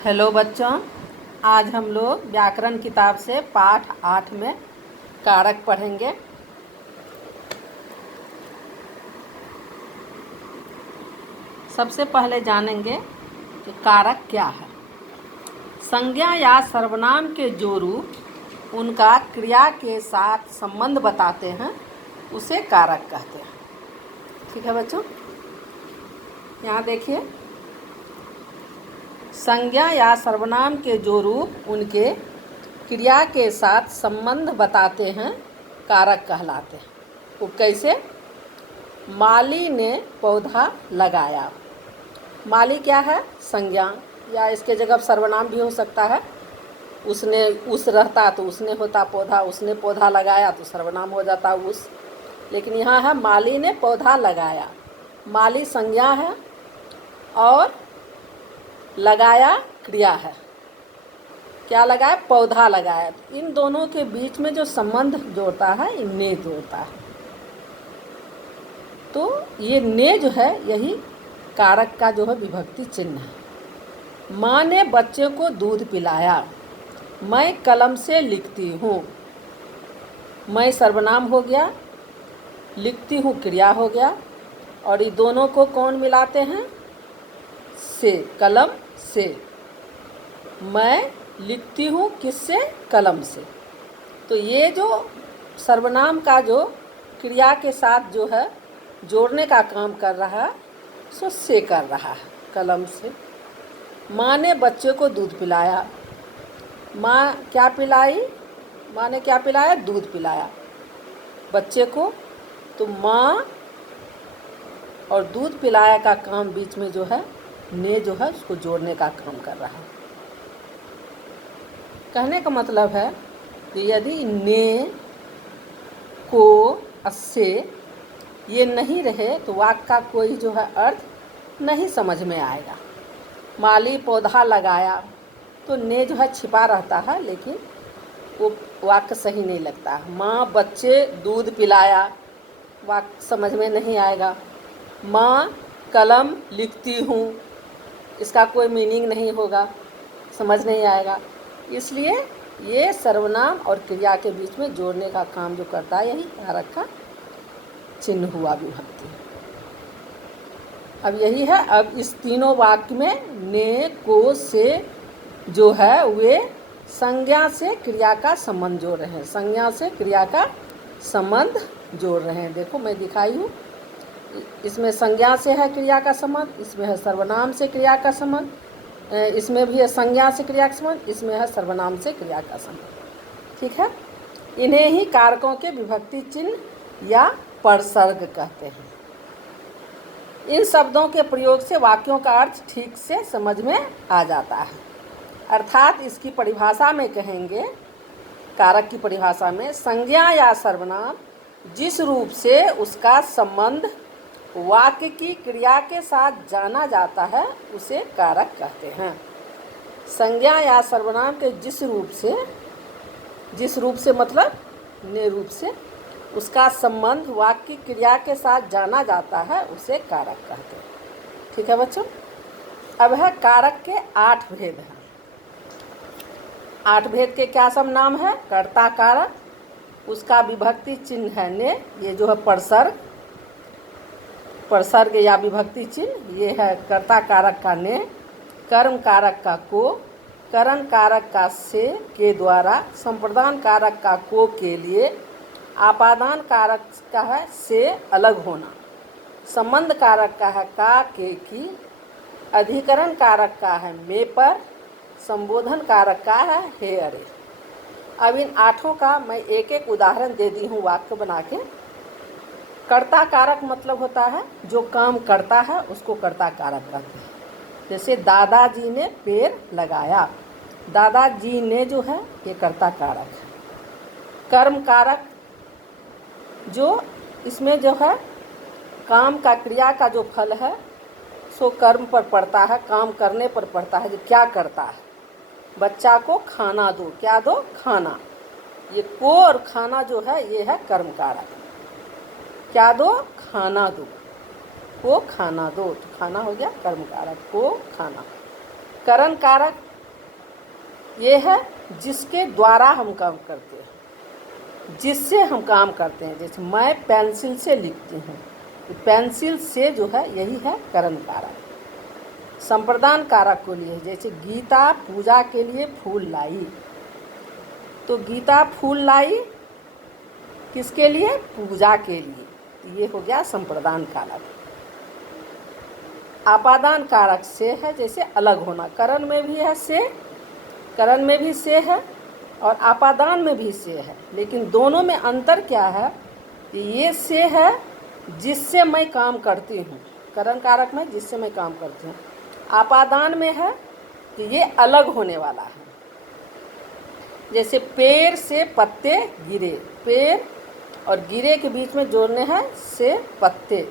Hello बच्चों, आज हम लोग व्याकरण किताब से पाठ 8 में कारक पढ़ेंगे। सबसे पहले जानेंगे कि कारक क्या है। संज्ञा या सर्वनाम के जो रूप उनका क्रिया के साथ संबंध बताते हैं उसे कारक कहते हैं। ठीक है बच्चों, यहाँ देखिए, संज्ञा या सर्वनाम के जो रूप उनके क्रिया के साथ संबंध बताते हैं कारक कहलाते हैं। वो कैसे? माली ने पौधा लगाया। माली क्या है? संज्ञा, या इसके जगह सर्वनाम भी हो सकता है। उसने, उस रहता तो उसने होता पौधा, उसने पौधा लगाया तो सर्वनाम हो जाता उस। लेकिन यहाँ है माली ने पौधा लगाया। माली संज्ञा है और लगाया क्रिया है। क्या लगाया? पौधा लगाया। तो इन दोनों के बीच में जो संबंध जोड़ता है ये ने जोड़ता है। तो ये ने जो है यही कारक का जो है विभक्ति चिन्ह है। माँ ने बच्चे को दूध पिलाया। मैं कलम से लिखती हूँ। मैं सर्वनाम हो गया, लिखती हूँ क्रिया हो गया, और ये दोनों को कौन मिलाते हैं? से, कलम से। मैं लिखती हूँ किससे? कलम से। तो ये जो सर्वनाम का जो क्रिया के साथ जो है जोड़ने का काम कर रहा है सो से कर रहा है, कलम से। माँ ने बच्चे को दूध पिलाया। माँ क्या पिलाई? माँ ने क्या पिलाया? दूध पिलाया बच्चे को। तो माँ और दूध पिलाया का काम बीच में जो है ने जो है उसको जोड़ने का काम कर रहा है। कहने का मतलब है कि यदि ने, को, से ये नहीं रहे तो वाक्य का कोई जो है अर्थ नहीं समझ में आएगा। माली पौधा लगाया तो ने जो है छिपा रहता है, लेकिन वो वाक्य सही नहीं लगता। माँ बच्चे दूध पिलाया, वाक्य समझ में नहीं आएगा। माँ कलम लिखती हूँ, इसका कोई मीनिंग नहीं होगा, समझ नहीं आएगा। इसलिए ये सर्वनाम और क्रिया के बीच में जोड़ने का काम जो करता है यही कारक का चिन्ह हुआ विभक्ति। अब यही है। अब इस तीनों वाक्य में ने, को, से जो है वे संज्ञा से क्रिया का संबंध जोड़ रहे हैं। संज्ञा से क्रिया का संबंध जोड़ रहे हैं। देखो मैं दिखाई हूँ, इसमें संज्ञा से है क्रिया का संबंध, इसमें है सर्वनाम से क्रिया का संबंध, इसमें भी है संज्ञा से क्रिया का संबंध, इसमें है सर्वनाम से क्रिया का संबंध। ठीक है, इन्हें ही कारकों के विभक्ति चिन्ह या परसर्ग कहते हैं। इन शब्दों के प्रयोग से वाक्यों का अर्थ ठीक से समझ में आ जाता है। अर्थात इसकी परिभाषा में कहेंगे, कारक की परिभाषा में, संज्ञा या सर्वनाम जिस रूप से उसका संबंध वाक्य की क्रिया के साथ जाना जाता है उसे कारक कहते हैं। संज्ञा या सर्वनाम के जिस रूप से मतलब ने रूप से उसका संबंध वाक्य की क्रिया के साथ जाना जाता है उसे कारक कहते हैं। ठीक है बच्चों, अब है कारक के 8 भेद हैं। 8 भेद के क्या सब नाम है? कर्ता कारक, उसका विभक्ति चिन्ह है ने, ये जो है परसर्ग या विभक्ति चिन्ह, ये है कर्ता कारक का ने, कर्म कारक का को, करण कारक का से के द्वारा, संप्रदान कारक का को के लिए, आपादान कारक का है से अलग होना, संबंध कारक का है का के की, अधिकरण कारक का है में पर, संबोधन कारक का है हे अरे। अब इन 8 का मैं एक एक उदाहरण दे दी हूँ वाक्य बना के। कर्ता कारक मतलब होता है जो काम करता है उसको कर्ता कारक कहते हैं। जैसे दादाजी ने पेड़ लगाया, दादाजी ने जो है ये कर्ता कारक है। कर्म कारक जो इसमें जो है काम का क्रिया का जो फल है सो कर्म पर पड़ता है, काम करने पर पड़ता है। जो क्या करता है? बच्चा को खाना दो, क्या दो? खाना। ये को और खाना जो है ये है कर्म कारक। क्या दो? खाना दो, को खाना दो, तो खाना हो गया कर्म कारक, को खाना। करण कारक ये है जिसके द्वारा हम काम करते हैं, जिससे हम काम करते हैं। जैसे मैं पेंसिल से लिखती हूँ, तो पेंसिल से जो है यही है करण कारक। संप्रदान कारक को लिए जैसे गीता पूजा के लिए फूल लाई, तो गीता फूल लाई किसके लिए? पूजा के लिए, तो ये हो गया संप्रदान कारक। आपादान कारक से है जैसे अलग होना, करण में भी है से, करण में भी से है और आपादान में भी से है, लेकिन दोनों में अंतर क्या है कि ये से है जिससे मैं काम करती हूँ, करण कारक में जिससे मैं काम करती हूँ। आपादान में है कि ये अलग होने वाला है। जैसे पेड़ से पत्ते गिरे, पेड़ और गिरे के बीच में जोड़ने हैं से पत्ते।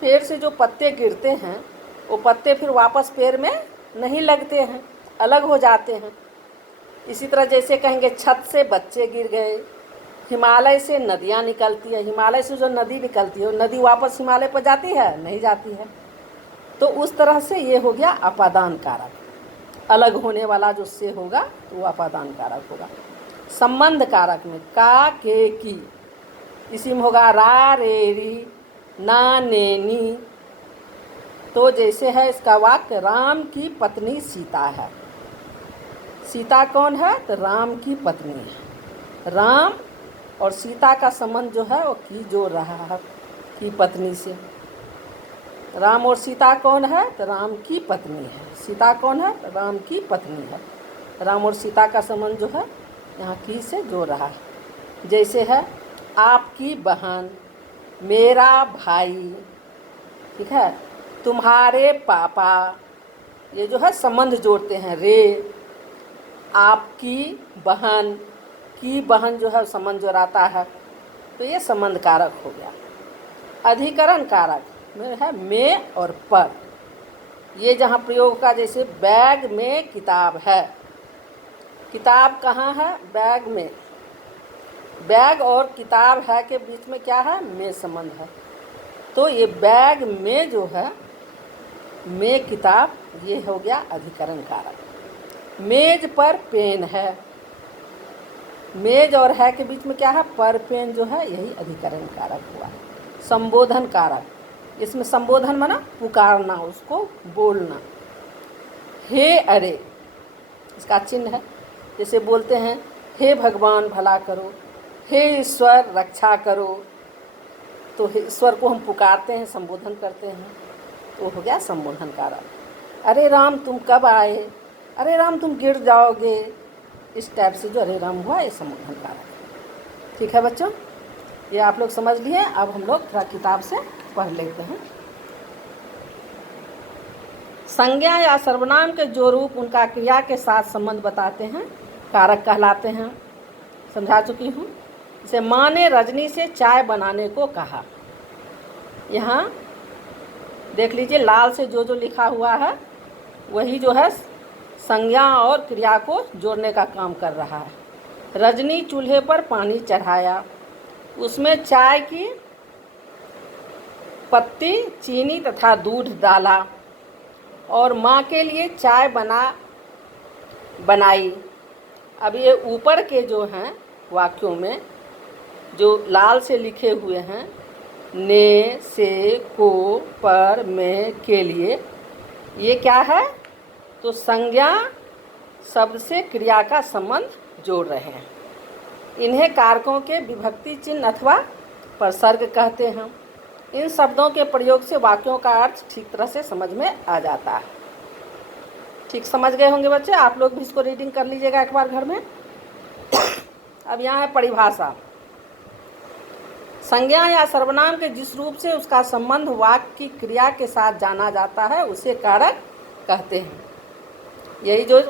पेड़ से जो पत्ते गिरते हैं वो पत्ते फिर वापस पेड़ में नहीं लगते हैं, अलग हो जाते हैं। इसी तरह जैसे कहेंगे छत से बच्चे गिर गए, हिमालय से नदियाँ निकलती है, हिमालय से जो नदी निकलती है वो नदी वापस हिमालय पर जाती है? नहीं जाती है। तो उस तरह से ये हो गया आपादान कारक, अलग होने वाला जो से होगा तो वो आपादान कारक होगा। संबंध कारक में का के की, इसी में होगा रा रे री ना ने नी। तो जैसे है इसका वाक्य राम की पत्नी सीता है। सीता कौन है? तो राम की पत्नी है। राम और सीता का संबंध जो है वो की जोड़ रहा है, की पत्नी से। राम और सीता कौन है? तो राम की पत्नी है। सीता कौन है? तो राम की पत्नी है। राम और सीता का संबंध जो है यहाँ की से जोड़ रहा है। जैसे है आपकी बहन, मेरा भाई, ठीक है, तुम्हारे पापा, ये जो है संबंध जोड़ते हैं रे। आपकी बहन, की बहन जो है संबंध जोड़ाता है, तो ये संबंध कारक हो गया। अधिकरण कारक में है में और पर। ये जहाँ प्रयोग का, जैसे बैग में किताब है, किताब कहाँ है? बैग में। बैग और किताब है के बीच में क्या है? में संबंध है। तो ये बैग में जो है में किताब, ये हो गया अधिकरण कारक। मेज पर पेन है, मेज और है के बीच में क्या है? पर पेन जो है, यही अधिकरण कारक हुआ। संबोधन कारक, इसमें संबोधन माना पुकारना, उसको बोलना। हे अरे, इसका चिन्ह है। जैसे बोलते हैं हे भगवान भला करो, हे ईश्वर रक्षा करो, तो ईश्वर को हम पुकारते हैं, संबोधन करते हैं, तो हो गया संबोधन कारक। अरे राम तुम कब आए, अरे राम तुम गिर जाओगे, इस टाइप से जो अरे राम हुआ, ये संबोधन कारक। ठीक है बच्चों, ये आप लोग समझ लिए। अब हम लोग थोड़ा किताब से पढ़ लेते हैं। संज्ञा या सर्वनाम के जो रूप उनका क्रिया के साथ संबंध बताते हैं कारक कहलाते हैं। समझा चुकी हूँ। जैसे माँ ने रजनी से चाय बनाने को कहा, यहाँ देख लीजिए लाल से जो जो लिखा हुआ है वही जो है संज्ञा और क्रिया को जोड़ने का काम कर रहा है। रजनी चूल्हे पर पानी चढ़ाया, उसमें चाय की पत्ती, चीनी तथा दूध डाला और माँ के लिए चाय बनाई। अब ये ऊपर के जो हैं वाक्यों में जो लाल से लिखे हुए हैं, ने, से, को, पर, में, के लिए, ये क्या है? तो संज्ञा शब्द से क्रिया का संबंध जोड़ रहे हैं। इन्हें कारकों के विभक्ति चिन्ह अथवा प्रसर्ग कहते हैं। इन शब्दों के प्रयोग से वाक्यों का अर्थ ठीक तरह से समझ में आ जाता है। ठीक समझ गए होंगे बच्चे, आप लोग भी इसको रीडिंग कर लीजिएगा एक बार घर में। अब यहाँ है परिभाषा। संज्ञा या सर्वनाम के जिस रूप से उसका संबंध वाक्य की क्रिया के साथ जाना जाता है उसे कारक कहते हैं। यही जो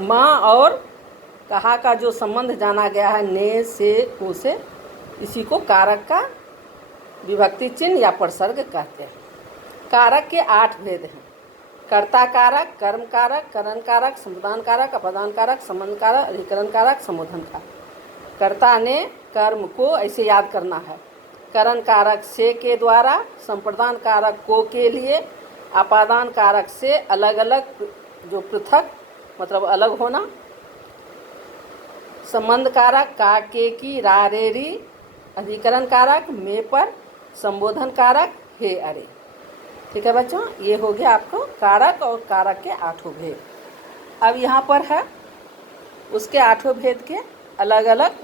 माँ और कहा का जो संबंध जाना गया है ने, से, को से, इसी को कारक का विभक्ति चिन्ह या प्रसर्ग कहते हैं। कारक के 8 भेद हैं। कर्ता कारक, कर्म कारक, करण कारक, संप्रदान कारक, अपादान कारक, संबंध कारक, अधिकरण कारक, संबोधन कारक। कर्ता ने कर्म को ऐसे याद करना है। करण कारक से के द्वारा, संप्रदान कारक को के लिए, अपादान कारक से अलग अलग जो पृथक मतलब अलग होना। संबंध कारक का, के, की, रा, रे, री। अधिकरण कारक में पर। संबोधन कारक हे, अरे। ठीक है बच्चों, ये हो गया आपको कारक और कारक के 8 भेद। अब यहाँ पर है उसके 8 भेद के अलग अलग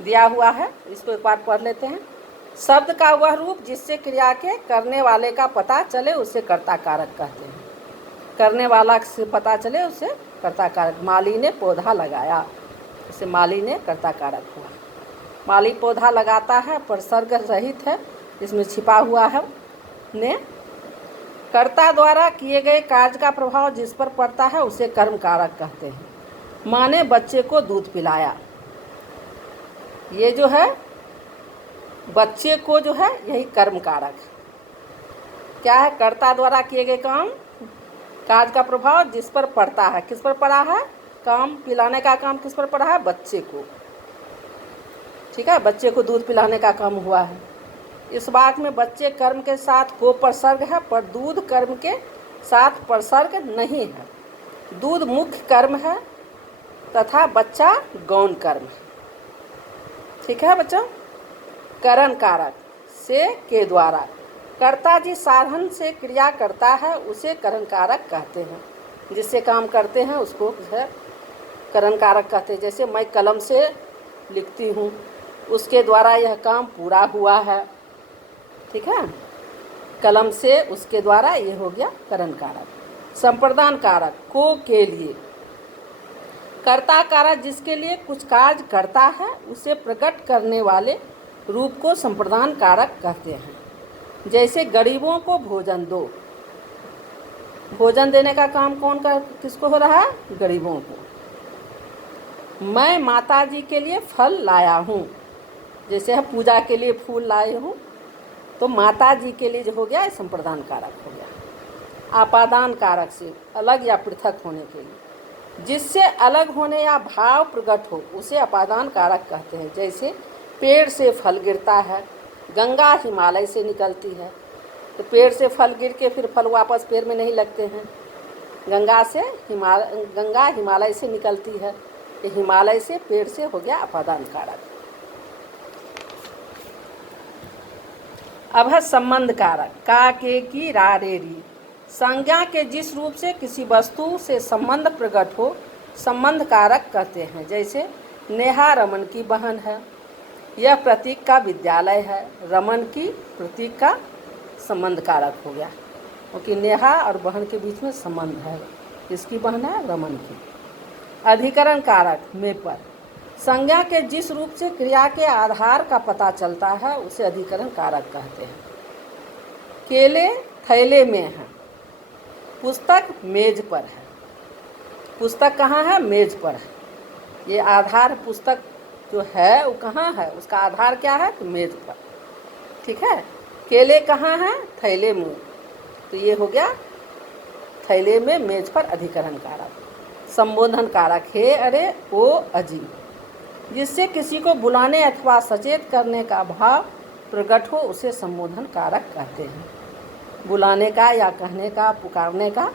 दिया हुआ है, इसको एक बार पढ़ लेते हैं। शब्द का वह रूप जिससे क्रिया के करने वाले का पता चले उसे कर्ता कारक कहते हैं। करने वाला से पता चले उसे कर्ता कारक। माली ने पौधा लगाया, इसे माली ने कर्ता कारक हुआ। माली पौधा लगाता है, प्रसर्ग रहित है, इसमें छिपा हुआ है ने। कर्ता द्वारा किए गए कार्य का प्रभाव जिस पर पड़ता है उसे कर्म कारक कहते हैं। माँ ने बच्चे को दूध पिलाया, ये जो है बच्चे को जो है यही कर्म कारक क्या है। कर्ता द्वारा किए गए काम, कार्य का प्रभाव जिस पर पड़ता है, किस पर पड़ा है, काम पिलाने का काम किस पर पड़ा है, बच्चे को। ठीक है, बच्चे को दूध पिलाने का काम हुआ है। इस वाक्य में बच्चे कर्म के साथ को प्रसर्ग है, पर दूध कर्म के साथ प्रसर्ग नहीं है। दूध मुख्य कर्म है तथा बच्चा गौण कर्म है। ठीक है बच्चों। करण कारक से, के द्वारा। कर्ता जिस साधन से क्रिया करता है उसे करण कारक कहते हैं। जिससे काम करते हैं उसको करण कारक कहते हैं। जैसे मैं कलम से लिखती हूँ, उसके द्वारा यह काम पूरा हुआ है। ठीक है, कलम से उसके द्वारा ये हो गया करण कारक। संप्रदान कारक को, के लिए। कर्ता कारक जिसके लिए कुछ कार्य करता है उसे प्रकट करने वाले रूप को संप्रदान कारक कहते हैं। जैसे गरीबों को भोजन दो, भोजन देने का काम कौन किसको हो रहा है, गरीबों को। मैं माता जी के लिए फल लाया हूँ, जैसे है पूजा के लिए फूल लाए हूँ, तो माता जी के लिए जो हो गया संप्रदान कारक हो गया। आपादान कारक से, अलग या पृथक होने के लिए। जिससे अलग होने या भाव प्रकट हो उसे अपादान कारक कहते हैं। जैसे पेड़ से फल गिरता है, गंगा हिमालय से निकलती है, तो पेड़ से फल गिर के फिर फल वापस पेड़ में नहीं लगते हैं। गंगा हिमालय से निकलती है, ये हिमालय से, पेड़ से हो गया अपादान कारक। अब है संबंध कारक का, के, की, रा, रे, री। संज्ञा के जिस रूप से किसी वस्तु से संबंध प्रकट हो संबंध कारक कहते हैं। जैसे नेहा रमन की बहन है, यह प्रतीक का विद्यालय है। रमन की प्रतीक का संबंध कारक हो गया, क्योंकि नेहा और बहन के बीच में संबंध है। किसकी बहन है, रमन की। अधिकरण कारक में पर। संज्ञा के जिस रूप से क्रिया के आधार का पता चलता है उसे अधिकरण कारक कहते हैं। केले थैले में है, पुस्तक मेज पर है। पुस्तक कहाँ है, मेज पर है। ये आधार पुस्तक जो है वो कहाँ है, उसका आधार क्या है, तो मेज पर। ठीक है, केले कहाँ हैं, थैले में, तो ये हो गया थैले में, मेज पर, अधिकरण कारक। संबोधन कारक हे, अरे, ओ, अजी। जिससे किसी को बुलाने अथवा सचेत करने का भाव प्रकट हो उसे संबोधन कारक कहते हैं। बुलाने का या कहने का, पुकारने का।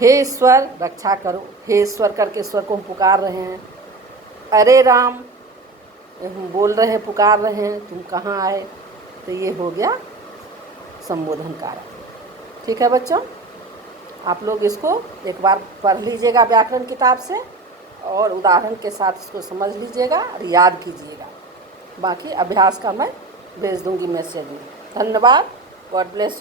हे ईश्वर रक्षा करो, हे ईश्वर करके ईश्वर को हम पुकार रहे हैं। अरे राम, हम बोल रहे हैं, पुकार रहे हैं, तुम कहाँ आए, तो ये हो गया संबोधन कारक। ठीक है बच्चों, आप लोग इसको एक बार पढ़ लीजिएगा व्याकरण किताब से और उदाहरण के साथ इसको समझ लीजिएगा और याद कीजिएगा। बाकी अभ्यास का मैं भेज दूंगी मैसेज में। धन्यवाद, गॉड ब्लेस यू।